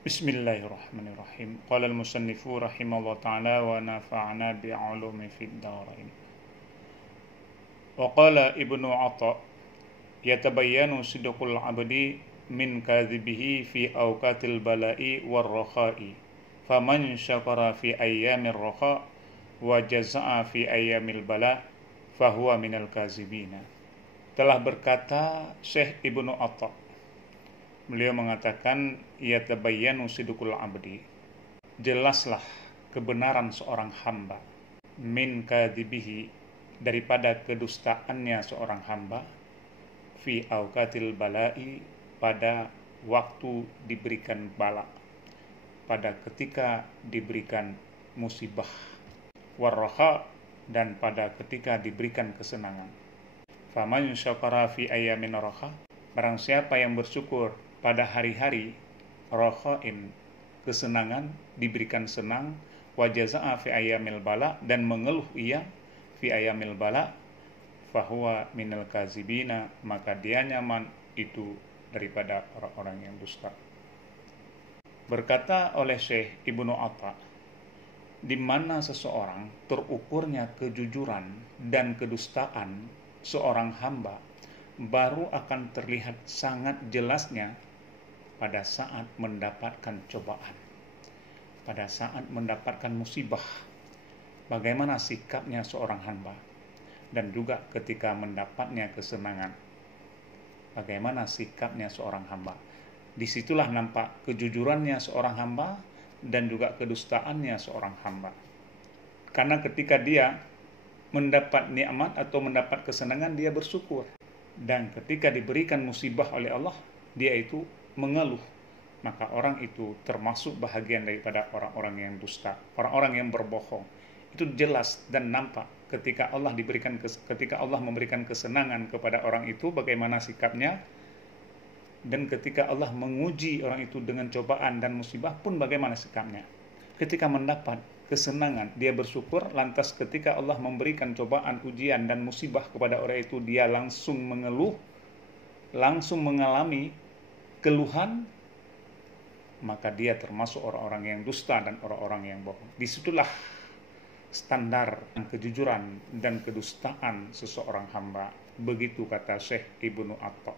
Bismillahirrahmanirrahim. Qala al-musannifu rahimahullah ta'ala wa nafa'na bi'ulumi fid dharain. Wa qala Ibnu Atha yatabayyanu sidqul 'abdi min kadhibihi fi awqatil bala'i war rakha'i. Faman syakara fi ayyamir rakha' wa jaza'a fi ayyamil bala' fahuwa minal kazibina. Telah berkata Syekh Ibnu Atha, beliau mengatakan yatabayyanu sidqul 'abdi, jelaslah kebenaran seorang hamba, min kadhibihi, daripada kedustaannya seorang hamba, fi auqatil bala'i, pada waktu diberikan bala, pada ketika diberikan musibah, warraha, dan pada ketika diberikan kesenangan. Faman syakara fi ayyamin raha, barang siapa yang bersyukur pada hari-hari rakhain, kesenangan, diberikan senang, wa jazaa fi ayyamil bala, dan mengeluh ia fi ayyamil bala, fahuwa minal kazibina, maka dia nyaman itu daripada orang-orang yang dusta. Berkata oleh Syekh Ibnu Atha, di mana seseorang terukurnya kejujuran dan kedustaan seorang hamba, baru akan terlihat sangat jelasnya pada saat mendapatkan cobaan, pada saat mendapatkan musibah, bagaimana sikapnya seorang hamba, dan juga ketika mendapatnya kesenangan, bagaimana sikapnya seorang hamba. Disitulah nampak kejujurannya seorang hamba dan juga kedustaannya seorang hamba. Karena ketika dia mendapat nikmat atau mendapat kesenangan, dia bersyukur. Dan ketika diberikan musibah oleh Allah, dia itu mengeluh. Maka orang itu termasuk bahagian daripada orang-orang yang dusta, orang-orang yang berbohong. Itu jelas dan nampak ketika Allah memberikan kesenangan kepada orang itu, bagaimana sikapnya. Dan ketika Allah menguji orang itu dengan cobaan dan musibah pun bagaimana sikapnya. Ketika mendapat kesenangan, dia bersyukur. Lantas ketika Allah memberikan cobaan, ujian dan musibah kepada orang itu, dia langsung mengeluh, langsung mengalami keluhan, maka dia termasuk orang-orang yang dusta dan orang-orang yang bohong. Disitulah standar kejujuran dan kedustaan seseorang hamba. Begitu kata Syekh Ibnu Atha.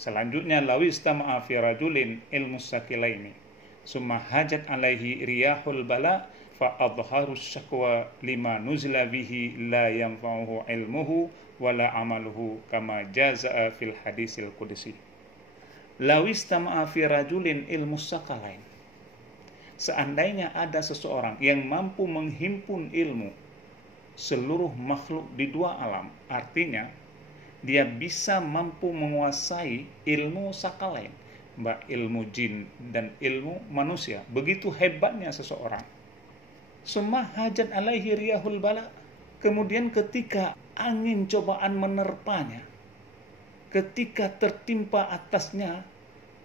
Selanjutnya, lawistama'a fi rajulin ilmu sakilaini summa hajat alaihi riyahul bala fa adharu syakwa lima nuzla bihi la yanfa'uhu ilmuhu wala amaluhu kama jaza'a fil hadisil qudsi. Lawistama'a fi rajulin ilmu sakalain, seandainya ada seseorang yang mampu menghimpun ilmu seluruh makhluk di dua alam, artinya dia bisa mampu menguasai ilmu sakalain, ilmu jin dan ilmu manusia. Begitu hebatnya seseorang. Summa hajat alaihi riyahul bala, kemudian ketika angin cobaan menerpanya, ketika tertimpa atasnya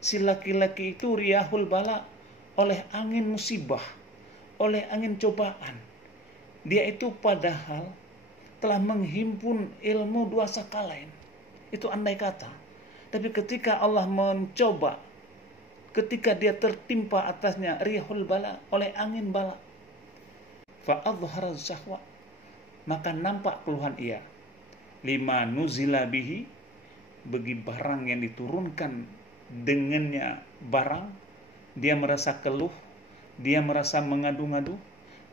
si laki-laki itu riyahul bala, oleh angin musibah, oleh angin cobaan, dia itu padahal telah menghimpun ilmu dua sakalain. Itu andai kata. Tapi ketika Allah mencoba, ketika dia tertimpa atasnya rihul bala, oleh angin bala, fa'adhhara syahwa, maka nampak keluhan ia. Lima nuzila bihi, bagi barang yang diturunkan dengannya barang, dia merasa keluh, dia merasa mengadu-ngadu,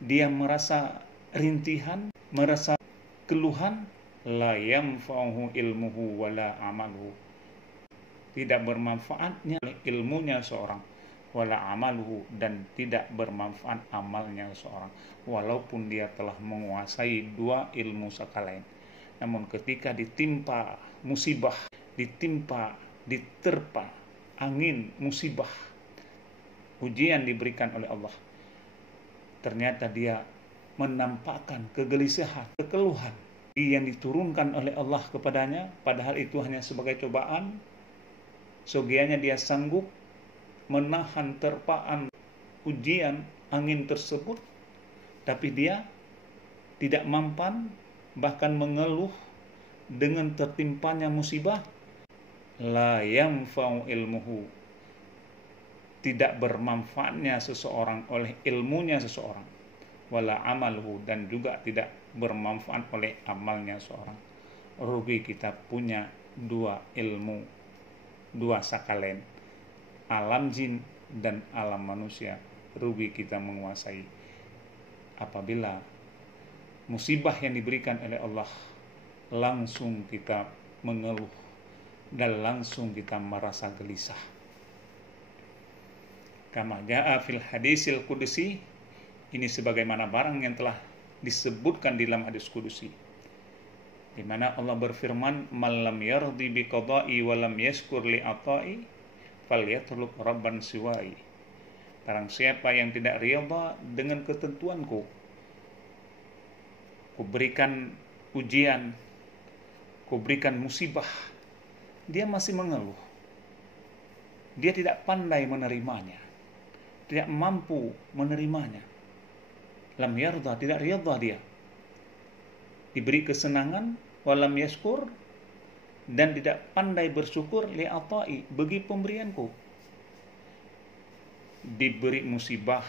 dia merasa rintihan, merasa keluhan. La yanfa'uhu ilmuhu wala amaluhu, tidak bermanfaatnya ilmunya seorang, wala amaluhu, dan tidak bermanfaat amalnya seorang, walaupun dia telah menguasai dua ilmu sakalain. Namun ketika ditimpa musibah, diterpa angin musibah, ujian diberikan oleh Allah, ternyata dia menampakkan kegelisahan, kekeluhan yang diturunkan oleh Allah kepadanya, padahal itu hanya sebagai cobaan. Sogianya dia sanggup menahan terpaan ujian angin tersebut, tapi dia tidak mampan, bahkan mengeluh dengan tertimpanya musibah. La yanfa'u ilmuhu, tidak bermanfaatnya seseorang oleh ilmunya seseorang, wala amaluhu, dan juga tidak bermanfaat oleh amalnya seorang. Rugi kita punya dua ilmu, dua sakalen, alam jin dan alam manusia. Rugi kita menguasai apabila musibah yang diberikan oleh Allah langsung kita mengeluh dan langsung kita merasa gelisah. Kama jaa fil hadisil qudusi, ini sebagaimana barang yang telah disebutkan di dalam hadis kudusi, di mana Allah berfirman, "Man lam yardi bi qada'i wa lam yashkur li ata'i falyatlub rabban siwai." Barang siapa yang tidak ridha dengan ketentuanku, kuberikan ujian, kuberikan musibah, dia masih mengeluh, dia tidak pandai menerimanya, tidak mampu menerimanya. Lam yarda, tidak riyadha dia. Diberi kesenangan, walam yaskur, dan tidak pandai bersyukur, li'atai, bagi pemberianku. Diberi musibah,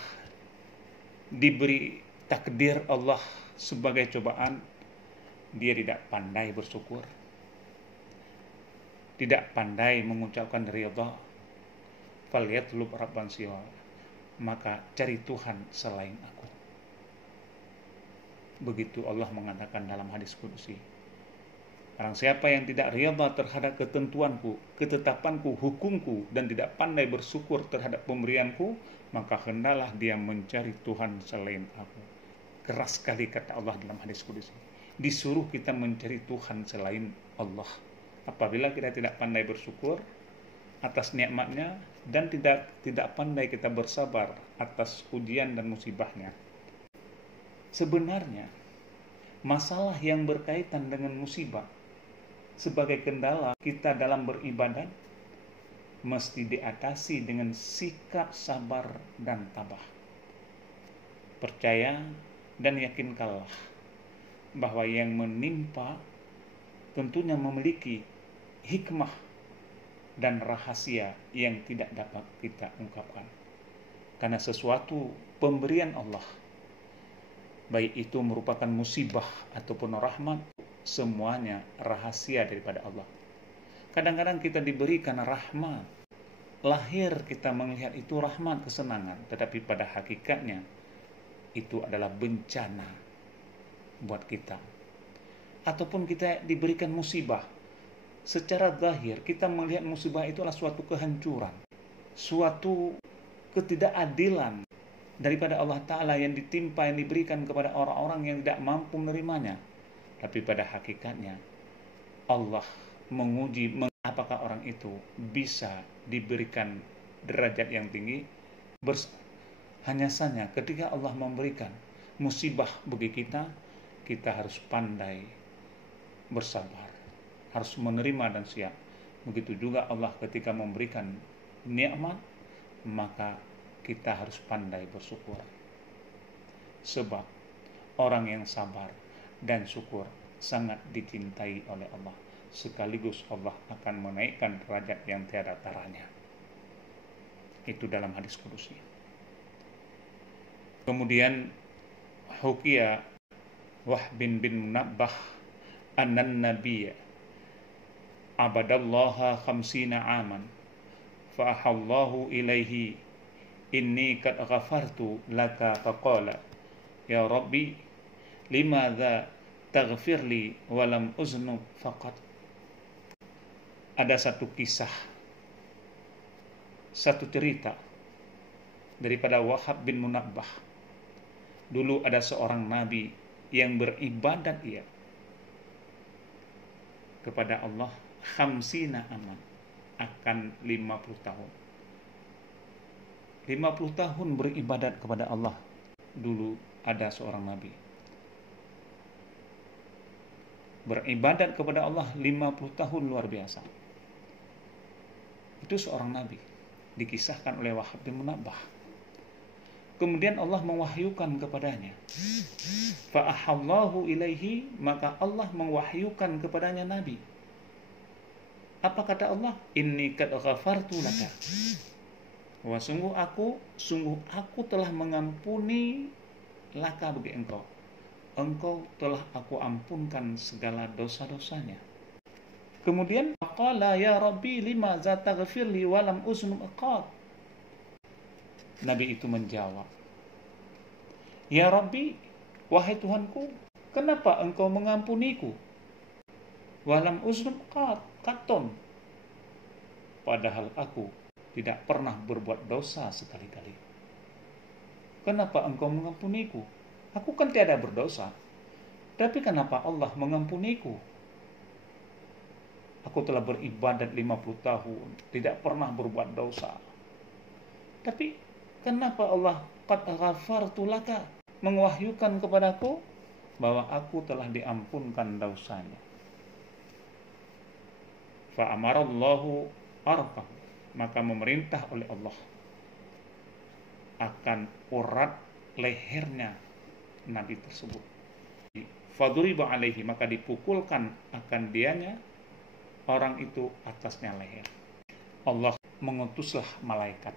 diberi takdir Allah sebagai cobaan, dia tidak pandai bersyukur, tidak pandai mengucapkan riyadha. Falyatlub rabban siwa, maka cari Tuhan selain aku. Begitu Allah mengatakan dalam hadis kudusi. Barang siapa yang tidak riyadha terhadap ketentuanku, ketetapanku, hukumku, dan tidak pandai bersyukur terhadap pemberianku, maka hendaklah dia mencari Tuhan selain aku. Keras sekali kata Allah dalam hadis kudusi. Disuruh kita mencari Tuhan selain Allah. Apabila kita tidak pandai bersyukur atas nikmatnya dan tidak pandai kita bersabar atas ujian dan musibahnya. Sebenarnya masalah yang berkaitan dengan musibah sebagai kendala kita dalam beribadah mesti diatasi dengan sikap sabar dan tabah. Percaya dan yakinkanlah bahwa yang menimpa tentunya memiliki hikmah dan rahasia yang tidak dapat kita ungkapkan. Karena sesuatu pemberian Allah, baik itu merupakan musibah ataupun rahmat, semuanya rahasia daripada Allah. Kadang-kadang kita diberikan rahmat, lahir kita melihat itu rahmat, kesenangan, tetapi pada hakikatnya itu adalah bencana buat kita. Ataupun kita diberikan musibah, secara zahir kita melihat musibah itu adalah suatu kehancuran, suatu ketidakadilan daripada Allah Ta'ala yang ditimpa, yang diberikan kepada orang-orang yang tidak mampu menerimanya. Tapi pada hakikatnya Allah menguji apakah orang itu bisa diberikan derajat yang tinggi. Hanya saja ketika Allah memberikan musibah bagi kita, kita harus pandai bersabar, harus menerima dan siap. Begitu juga Allah ketika memberikan nikmat, maka kita harus pandai bersyukur. Sebab orang yang sabar dan syukur sangat dicintai oleh Allah. Sekaligus Allah akan menaikkan derajat yang tiada taranya. Itu dalam hadis kudusi. Kemudian hukiya Wahb bin Munabbah annan nabiyya abadallaha khamsina aman fa'ahallahu ilaihi inni qad ghafartu laka faqala ya rabbi limadza taghfirli walam uznub faqat. Ada satu kisah, satu cerita daripada Wahab bin Munabbah. Dulu ada seorang nabi yang beribadat ia kepada Allah khamsina aman, akan 50 tahun. 50 tahun beribadat kepada Allah. Dulu ada seorang nabi beribadat kepada Allah 50 tahun, luar biasa. Itu seorang nabi, dikisahkan oleh Wahab bin Munabbah. Kemudian Allah mewahyukan kepadanya, fa'ahallahu ilaihi, maka Allah mewahyukan kepadanya nabi. Apa kata Allah? Inni qad ghafartu laka, bahwa sungguh aku telah mengampuni laka bagi engkau. Engkau telah aku ampunkan segala dosa-dosanya. Kemudian qala ya Rabbi lima zataghfirli wa lam uznum aqad. Nabi itu menjawab, ya Rabbi, wahai Tuhanku, kenapa engkau mengampuniku? Walam uznum katon, padahal aku tidak pernah berbuat dosa sekali-kali. Kenapa engkau mengampuniku? Aku kan tiada berdosa. Tapi kenapa Allah mengampuniku? Aku telah beribadat 50 tahun, tidak pernah berbuat dosa. Tapi kenapa Allah qad ghafartu laka, mewahyukan kepadaku bahwa aku telah diampunkan dosanya. Fa amarallahu arqah, maka memerintah oleh Allah akan urat lehernya Nabi tersebut. Faduriba alaihi, maka dipukulkan akan dianya orang itu atasnya leher. Allah mengutuslah malaikat,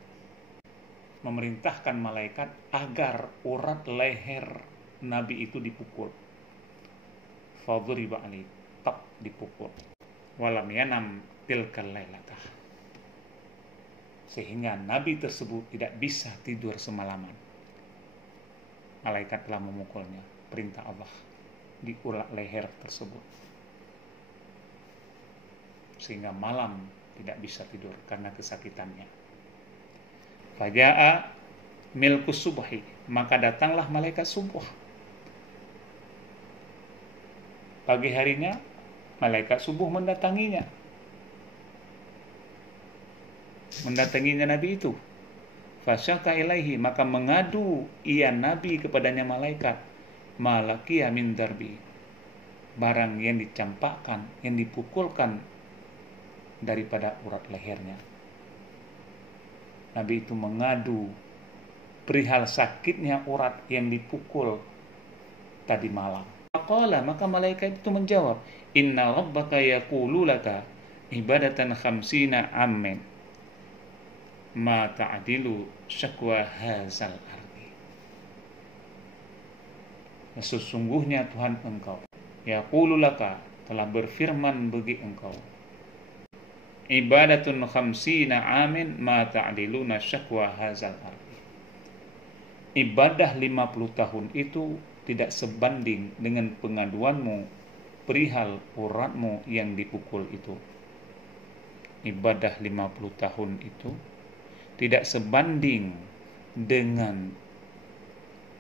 memerintahkan malaikat agar urat leher Nabi itu dipukul. Faduriba alaihi, tak dipukul. Walam yanam tilkal lailatah, sehingga Nabi tersebut tidak bisa tidur semalaman. Malaikat telah memukulnya, perintah Allah, di urat leher tersebut, sehingga malam tidak bisa tidur karena kesakitannya. Faja'a milkus subhi, maka datanglah malaikat subuh. Pagi harinya malaikat subuh mendatanginya Nabi itu. Fasyaka ilaihi, maka mengadu ia Nabi kepadanya malaikat, malakiya min darbi, barang yang dicampakkan, yang dipukulkan daripada urat lehernya. Nabi itu mengadu perihal sakitnya urat yang dipukul tadi malam. Faqala, maka malaikat itu menjawab, inna rabbaka yaqulu laka ibadatan khamsina amin ma ta'dilu syakwa hazal ardi. Sesungguhnya Tuhan engkau yaqulu laka, telah berfirman bagi engkau, ibadatun khamsina amin ma ta'diluna syakwa hazal ardi. Ibadah 50 tahun itu tidak sebanding dengan pengaduanmu perihal uratmu yang dipukul itu. Ibadah 50 tahun itu tidak sebanding dengan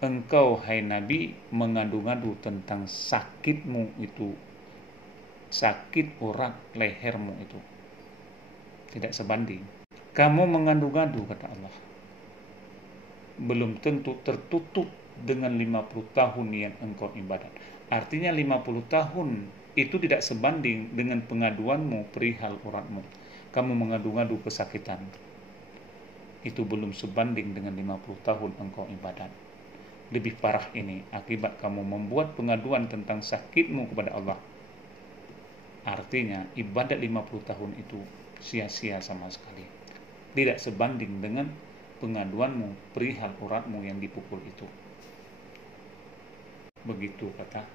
engkau, hai Nabi, mengadu-ngadu tentang sakitmu itu, sakit urat lehermu itu. Tidak sebanding. Kamu mengadu-ngadu, kata Allah, belum tentu tertutup dengan 50 tahun yang engkau ibadat. Artinya 50 tahun itu tidak sebanding dengan pengaduanmu perihal uratmu. Kamu mengadu-ngadu kesakitan. Itu belum sebanding dengan 50 tahun engkau ibadat. Lebih parah ini akibat kamu membuat pengaduan tentang sakitmu kepada Allah. Artinya ibadat 50 tahun itu sia-sia sama sekali. Tidak sebanding dengan pengaduanmu perihal uratmu yang dipukul itu. Begitu kata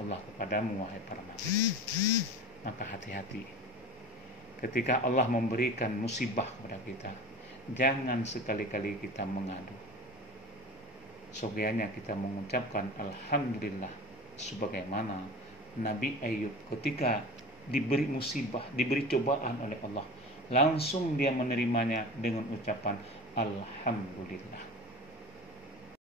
Allah kepadamu, wahai para nabi. Maka hati-hati ketika Allah memberikan musibah kepada kita. Jangan sekali-kali kita mengadu. Sebaiknya kita mengucapkan alhamdulillah, sebagaimana Nabi Ayub ketika diberi musibah, diberi cobaan oleh Allah, langsung dia menerimanya dengan ucapan alhamdulillah.